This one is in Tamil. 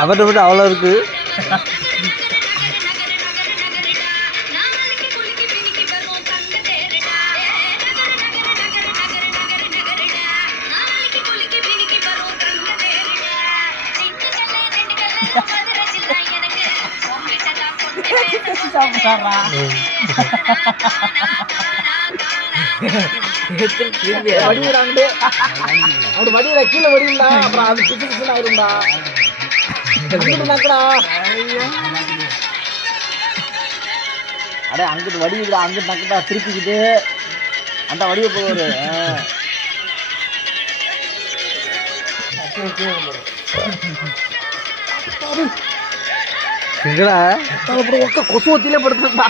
அவர்கிட்ட விட அவ்வளோ இருக்கு. வடிவில கீழே வடிந்தா அப்புறம் அது பிச்சு பிச்சுன்னு ஆயிருந்தா அடே அங்கிட்டு வடிவுடா, அங்கிட்டு நக்கட்டா திருப்பிக்கிட்டு அந்த வடிவை போவாரு. கொசுவத்திலே படுத்துட்டா.